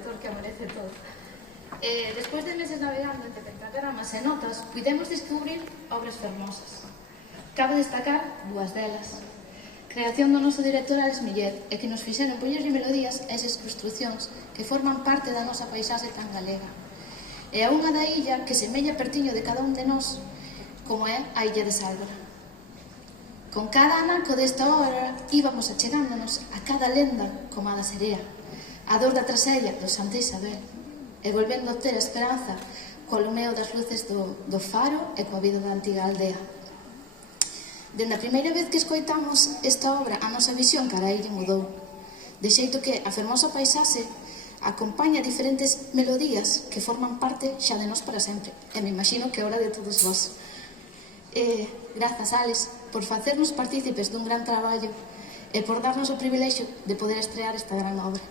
director que merece todo. Despois de meses navegando entre pentagramas e notas, pudemos descubrir obras fermosas. Cabe destacar dúas delas. Creación do noso director Alex Millet, e que nos fixeron poñerlle melodías a esas construcións que forman parte da nosa paisaxe tan galega. E a unha da illa que semella pertiño de cada un de nós, como é a illa de Sálvora. Con cada anaco desta obra íbamos achegándonos a cada lenda como a da serea, a dor da trasella do Santa Isabel, e volvendo a ter a esperanza co alumeo das luces do faro e coa vida da antiga aldea. Dende a primeira vez que escoitamos esta obra, a nosa visión cara a ella mudou, de xeito que a fermosa paisaxe acompaña diferentes melodías que forman parte xa de nós para sempre, e me imagino que ahora de todos vós. Grazas, Alex, por facernos partícipes dun gran traballo e por darnos o privilexio de poder estrear esta gran obra.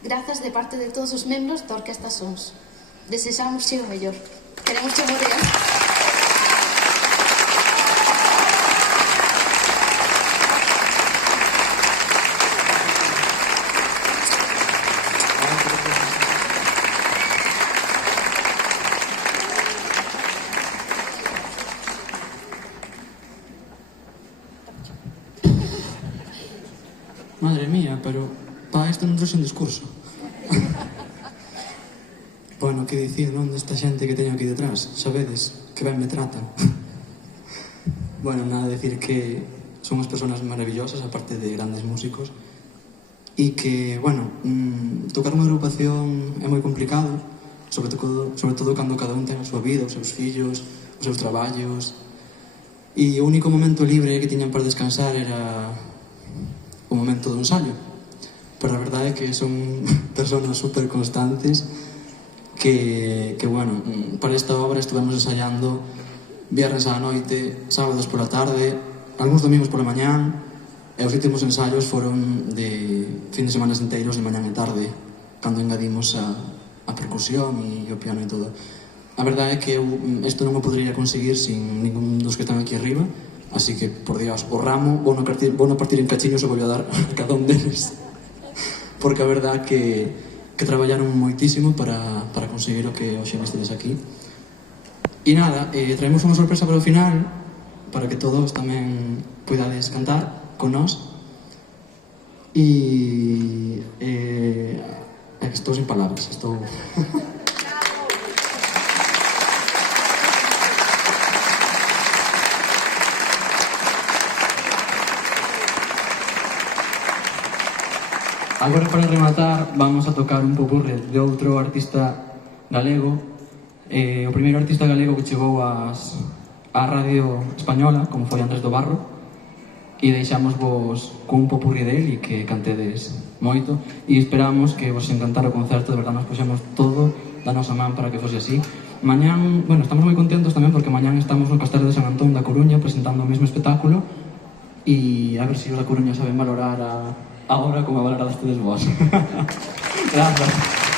Grazas de parte de todos os membros da Orquesta Sons. Desexamos o mellor. Queremos che morir. Madre mía, pero para isto non trouxe un discurso. Bueno, que dicir, non, desta xente que teño aquí detrás, sabedes, que ben me tratan. Bueno, nada, decir que son unhas persoas maravillosas, aparte de grandes músicos, e que, bueno, tocar unha agrupación é moi complicado, sobre todo cando cada un ten a súa vida, os seus fillos, os seus traballos, e o único momento libre que tiñan para descansar era o momento do ensayo. Pero a verdade é que son personas super constantes que bueno, para esta obra estuvemos ensayando viernes á noite, sábados pola tarde, algúns domingos pola mañán, e os últimos ensayos foron de fin de semanas inteiros de mañán e tarde, cando engadimos a percusión e o piano e todo. A verdade é que isto non o podría conseguir sin ningún dos que están aquí arriba, así que, por Dios, o ramo vou no partir en cachiños e vou a dar a cada un deles, porque a verdade que traballaron moitísimo para conseguir o que hoxe estedes aquí. E nada, traemos unha sorpresa para o final, para que todos tamén poidades cantar con nós. E estou sin palabras, estou... Agora, para rematar, vamos a tocar un popurrí de outro artista galego, o primeiro artista galego que chegou á radio española, como foi Andrés do Barro, e deixamos vos cun popurrí dele e que cantedes moito, e esperamos que vos encantara o concerto. De verdade, nos puxemos todo da nosa man para que fose así. Mañán, bueno, estamos moi contentos tamén porque mañán estamos no Castelo de San Antón da Coruña presentando o mesmo espectáculo, e a ver se os da Coruña saben valorar a obra como a valorada ustedes vos. Gracias.